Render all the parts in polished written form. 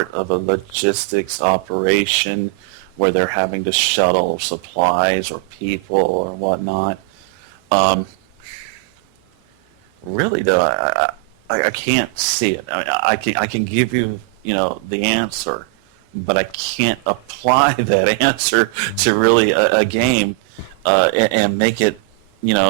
part of a logistics operation where they're having to shuttle supplies or people or whatnot. Really, though, I can't see it. I can give you, the answer, but I can't apply that answer to really a game and make it,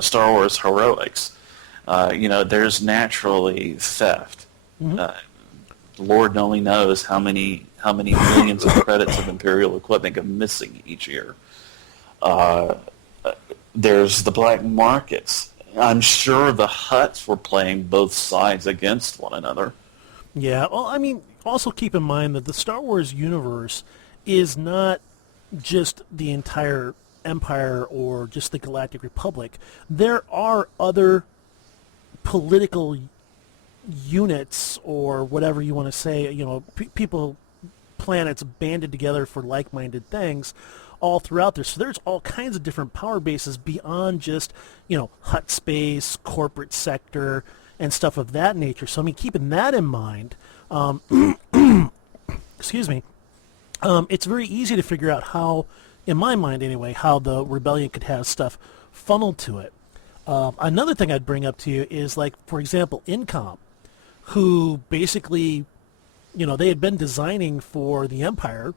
Star Wars heroics. There's naturally theft. Lord only knows how many millions of credits of Imperial equipment go missing each year. There's the black markets. I'm sure the Hutts were playing both sides against one another. Yeah, well, I mean, also keep in mind that the Star Wars universe is not just the entire Empire or just the Galactic Republic. There are other political units or whatever you want to say, people, planets banded together for like-minded things all throughout there. So there's all kinds of different power bases beyond just, Hutt space, corporate sector, and stuff of that nature. So, I mean, keeping that in mind, excuse me, it's very easy to figure out how, in my mind anyway, how the rebellion could have stuff funneled to it. Another thing I'd bring up to you is, like, for example, Incom, who basically, they had been designing for the Empire,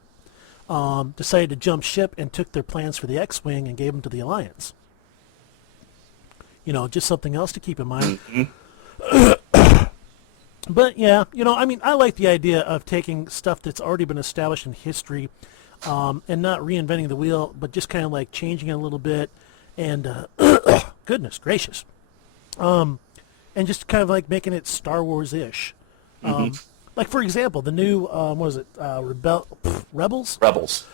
decided to jump ship and took their plans for the X-Wing and gave them to the Alliance. Just something else to keep in mind. But, yeah, I mean, I like the idea of taking stuff that's already been established in history and not reinventing the wheel, but just kind of like changing it a little bit and, goodness gracious, and just kind of like making it Star Wars-ish. Like, for example, the new, Rebels? Rebels.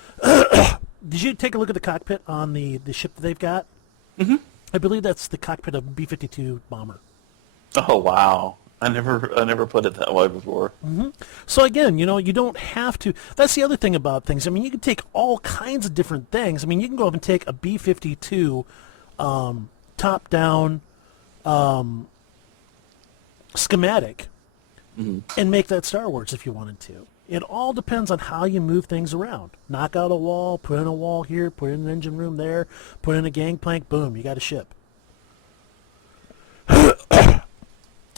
Did you take a look at the cockpit on the ship that they've got? I believe that's the cockpit of a B-52 bomber. Oh, wow. I never put it that way before. So again, you don't have to. That's the other thing about things. I mean, you can take all kinds of different things. I mean, you can go up and take a B-52 top-down schematic and make that Star Wars if you wanted to. It all depends on how you move things around. Knock out a wall, put in a wall here, put in an engine room there, put in a gangplank, boom, you got a ship.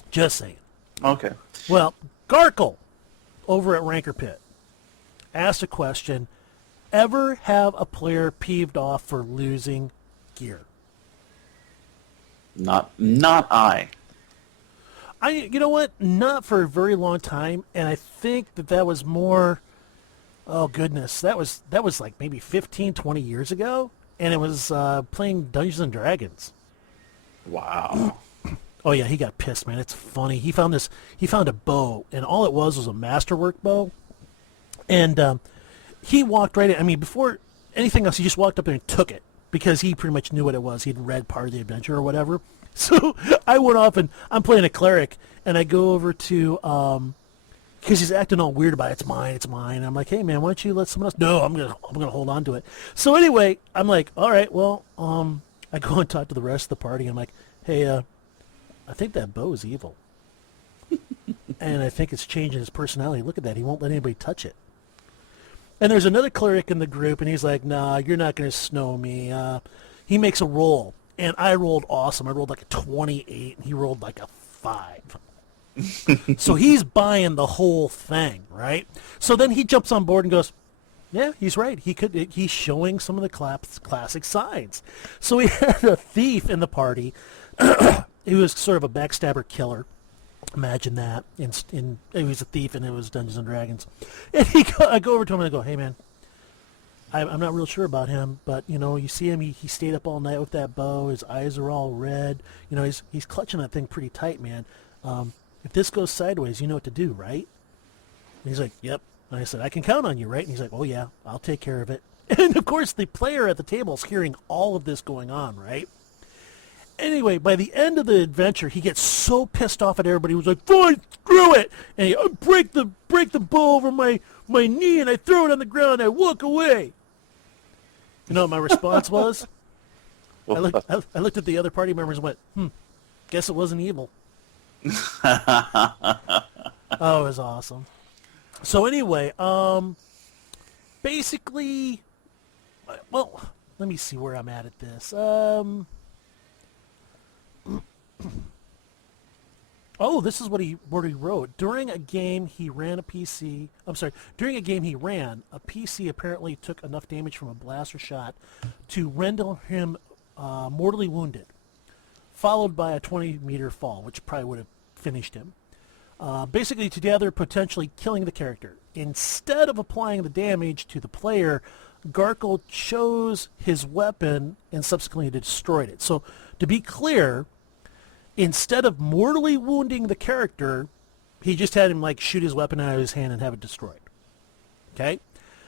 Just saying. Okay. Well, Garkle, over at Rancor Pit, asked a question, ever have a player peeved off for losing gear? Not I. You know what? Not for a very long time, and I think that was more, oh goodness, that was like maybe 15, 20 years ago, and it was playing Dungeons and Dragons. Wow. Oh yeah, he got pissed, man. It's funny. He found a bow, and all it was a masterwork bow, and he walked right in. I mean, before anything else, he just walked up there and took it because he pretty much knew what it was. He'd read part of the adventure or whatever. So I went off and I'm playing a cleric, and I go over to because he's acting all weird about it. It's mine. And I'm like, hey man, why don't you let someone else? No, I'm gonna hold on to it. So anyway, I'm like, all right, well, I go and talk to the rest of the party. I'm like, hey, I think that bow is evil, and I think it's changing his personality. Look at that. He won't let anybody touch it. And there's another cleric in the group, and he's like, nah, you're not going to snow me. He makes a roll, and I rolled awesome. I rolled like a 28, and he rolled like a 5. So he's buying the whole thing, right? So then he jumps on board and goes, yeah, he's right. He's showing some of the classic sides. So we had a thief in the party. He was sort of a backstabber killer. Imagine that. He was a thief, and it was Dungeons and Dragons. And I go over to him and I go, hey man, I'm not real sure about him, but you see him. He stayed up all night with that bow. His eyes are all red. He's clutching that thing pretty tight, man. If this goes sideways, you know what to do, right? And he's like, yep. And I said, I can count on you, right? And he's like, oh yeah, I'll take care of it. And of course, the player at the table is hearing all of this going on, right? Anyway, by the end of the adventure, he gets so pissed off at everybody. He was like, fine, screw it. And he break the bow over my knee, and I throw it on the ground, and I walk away. You know what my response was? I looked at the other party members and went, guess it wasn't evil. Oh, it was awesome. So anyway, basically, well, let me see where I'm at this. Oh, this is what he wrote. During a game he ran, a PC apparently took enough damage from a blaster shot to render him mortally wounded, followed by a 20-meter fall, which probably would have finished him. Basically, together potentially killing the character. Instead of applying the damage to the player, Garkle chose his weapon and subsequently destroyed it. So, to be clear, instead of mortally wounding the character, he just had him like shoot his weapon out of his hand and have it destroyed. Okay?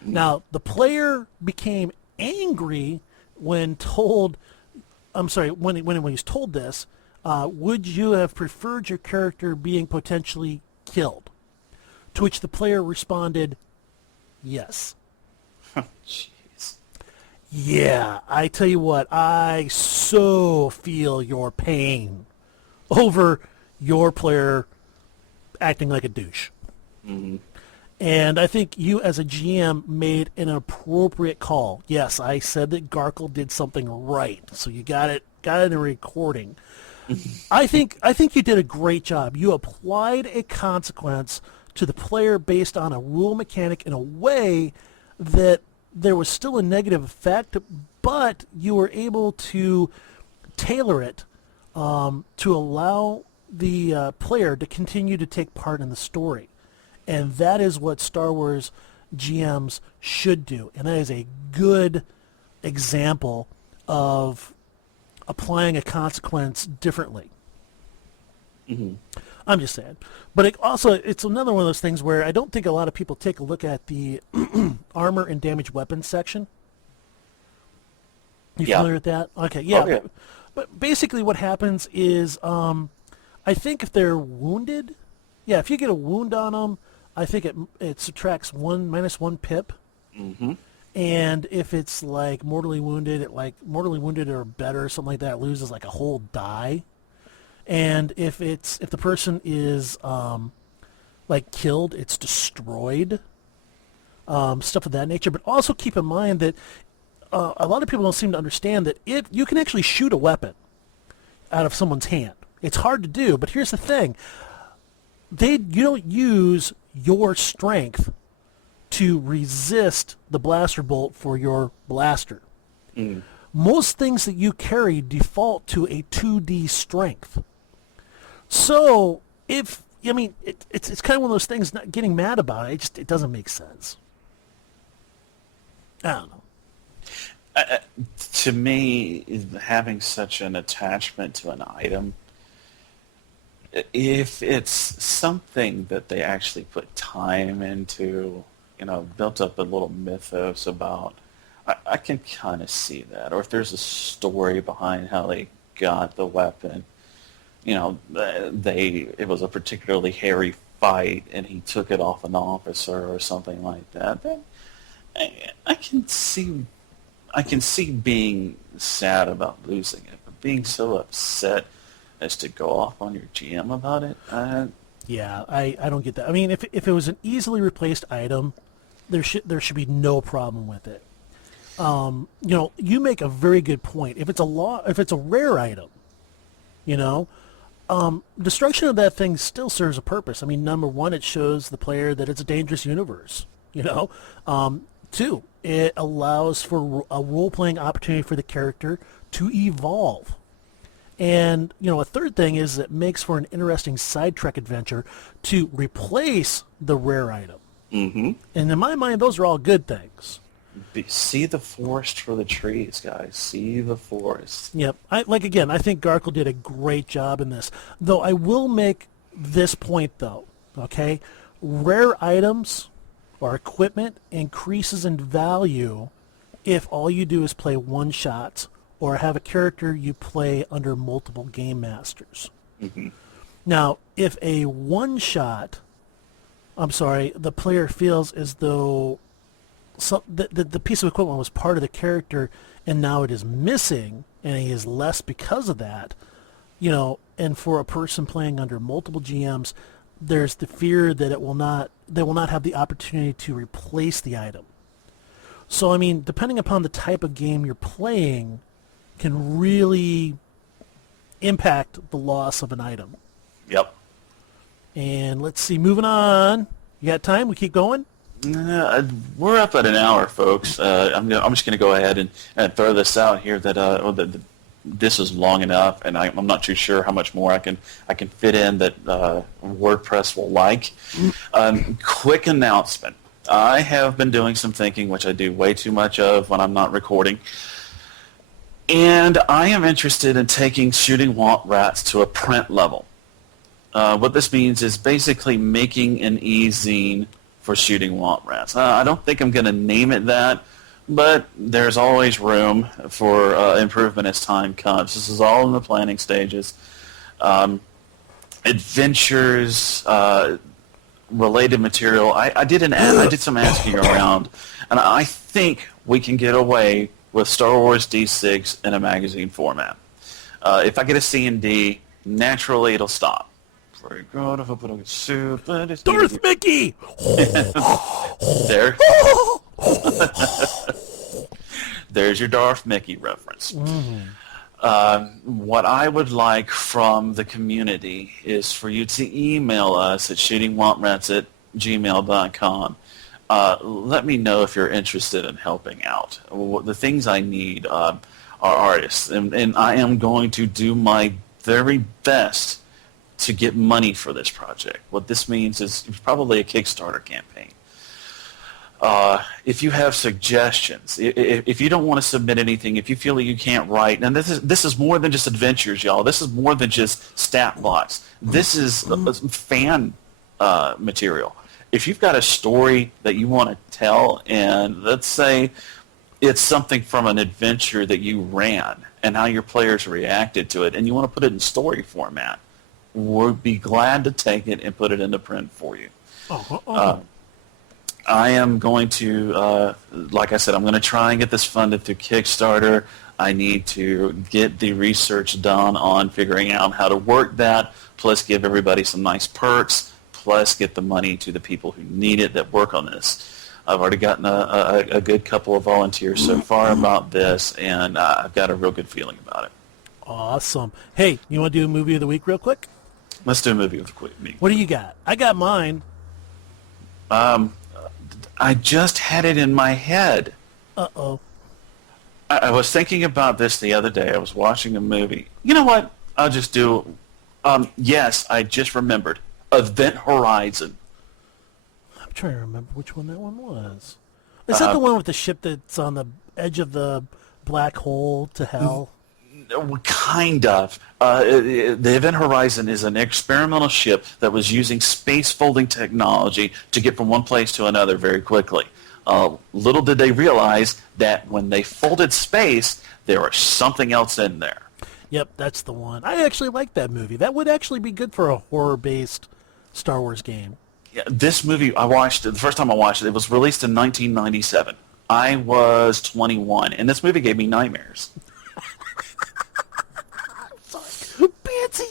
Now, the player became angry when told, when he was told this, would you have preferred your character being potentially killed? To which the player responded, yes. Jeez. Yeah, I tell you what, I so feel your pain over your player acting like a douche. Mm-hmm. And I think you as a GM made an appropriate call. Yes, I said that Garkle did something right, so you got it in a recording. I think you did a great job. You applied a consequence to the player based on a rule mechanic in a way that there was still a negative effect, but you were able to tailor it to allow the player to continue to take part in the story. And that is what Star Wars GMs should do. And that is a good example of applying a consequence differently. Mm-hmm. I'm just saying. But it's another one of those things where I don't think a lot of people take a look at the armor and damaged weapons section. You familiar with that? Okay, yeah. Oh, yeah. But basically what happens is I think if they're wounded, if you get a wound on them, I think it subtracts -1 pip. Mm-hmm. And if it's like mortally wounded or better, something like that, it loses like a whole die. And if the person is like killed, it's destroyed. Stuff of that nature. But also keep in mind that a lot of people don't seem to understand that if you can actually shoot a weapon out of someone's hand. It's hard to do, but here's the thing. You don't use your strength to resist the blaster bolt for your blaster. Mm. Most things that you carry default to a 2D strength. So it's kind of one of those things. Not getting mad about it. It doesn't make sense. I don't know. To me, having such an attachment to an item, if it's something that they actually put time into, built up a little mythos about, I can kind of see that. Or if there's a story behind how they got the weapon, it was a particularly hairy fight and he took it off an officer or something like that, then I can see being sad about losing it, but being so upset as to go off on your GM about it. Yeah, I don't get that. I mean, if it was an easily replaced item, there should be no problem with it. You make a very good point. If it's a rare item, destruction of that thing still serves a purpose. I mean, number one, it shows the player that it's a dangerous universe. Two, it allows for a role-playing opportunity for the character to evolve. And, a third thing is it makes for an interesting side trek adventure to replace the rare item. Mm-hmm. And in my mind, those are all good things. See the forest for the trees, guys. See the forest. Yep. I think Garkle did a great job in this. Though I will make this point, though, okay? Rare items or equipment increases in value if all you do is play one shots or have a character you play under multiple game masters. Mm-hmm. Now, if a the player feels as though the piece of equipment was part of the character and now it is missing and he is less because of that, and for a person playing under multiple GMs, there's the fear that it will not they will not have the opportunity to replace the item. So, I mean, depending upon the type of game you're playing, can really impact the loss of an item. Yep. And let's see, moving on. You got time? We keep going? We're up at an hour, folks. I'm just going to go ahead and throw this out here that this is long enough, and I'm not too sure how much more I can fit in that WordPress will like. Quick announcement. I have been doing some thinking, which I do way too much of when I'm not recording. And I am interested in taking Shooting Womp Rats to a print level. What this means is basically making an e-zine for Shooting Womp Rats. I don't think I'm going to name it that, but there's always room for improvement as time comes. This is all in the planning stages. Adventures, related material. I did some asking around, and I think we can get away with Star Wars D6 in a magazine format. If I get a C and D, naturally it'll stop. Very good. If I put a soup, Darth Mickey! There. There's your Darth Mickey reference. What I would like from the community is for you to email us at shootingwomprats@gmail.com. Let me know if you're interested in helping out. The things I need are artists, and I am going to do my very best to get money for this project. What this means is probably a Kickstarter campaign. If you have suggestions, if you don't want to submit anything, if you feel that you can't write, and this is more than just adventures, y'all. This is more than just stat blocks. This is fan material. If you've got a story that you want to tell, and let's say it's something from an adventure that you ran and how your players reacted to it, and you want to put it in story format, we'll be glad to take it and put it into print for you. I am going to, like I said, I'm going to try and get this funded through Kickstarter. I need to get the research done on figuring out how to work that, plus give everybody some nice perks, plus get the money to the people who need it that work on this. I've already gotten a good couple of volunteers so far about this, and I've got a real good feeling about it. Awesome. Hey, you want to do a movie of the week real quick? Let's do a movie of the week. What do you got? I got mine. I just had it in my head. Uh-oh. I was thinking about this the other day. I was watching a movie. You know what? I'll just do... yes, I just remembered. Event Horizon. I'm trying to remember which one that one was. Is that the one with the ship that's on the edge of the black hole to hell? Kind of. The Event Horizon is an experimental ship that was using space folding technology to get from one place to another very quickly. Little did they realize that when they folded space, there was something else in there. Yep, that's the one. I actually like that movie. That would actually be good for a horror-based Star Wars game. Yeah, this movie, I watched it, the first time I watched it, it was released in 1997. I was 21, and this movie gave me nightmares. Fancy.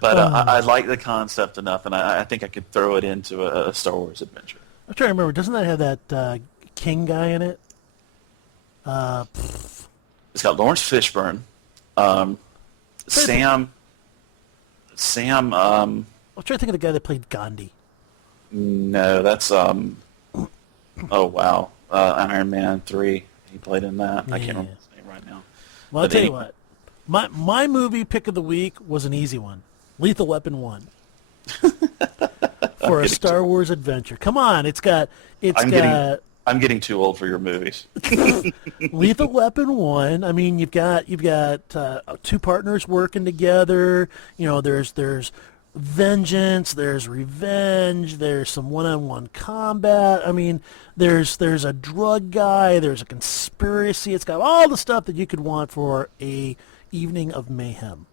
But I like the concept enough, and I think I could throw it into a Star Wars adventure. I'm trying to remember. Doesn't that have that King guy in it? It's got Lawrence Fishburne, Sam. I'm trying to think of the guy that played Gandhi. No, that's oh wow, Iron Man 3. He played in that. I can't remember his name right now. Well, I'll tell you what. My movie pick of the week was an easy one. Lethal Weapon 1. For a Star Wars adventure. Come on, I'm getting too old for your movies. Lethal Weapon 1. I mean, you've got two partners working together. You know, there's vengeance, there's revenge, there's some one-on-one combat. I mean, there's a drug guy, there's a conspiracy. It's got all the stuff that you could want for a evening of mayhem.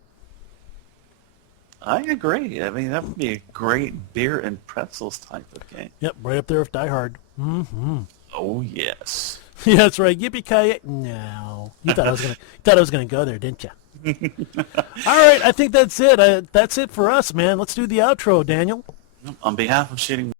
I agree. I mean, that would be a great beer and pretzels type of game. Yep, right up there with Die Hard. Mm-hmm. Oh yes. Yeah, that's right. Yippee-ki-yay. No, you thought I was gonna go there, didn't you? All right, I think that's it. That's it for us, man. Let's do the outro, Daniel. On behalf of Shooting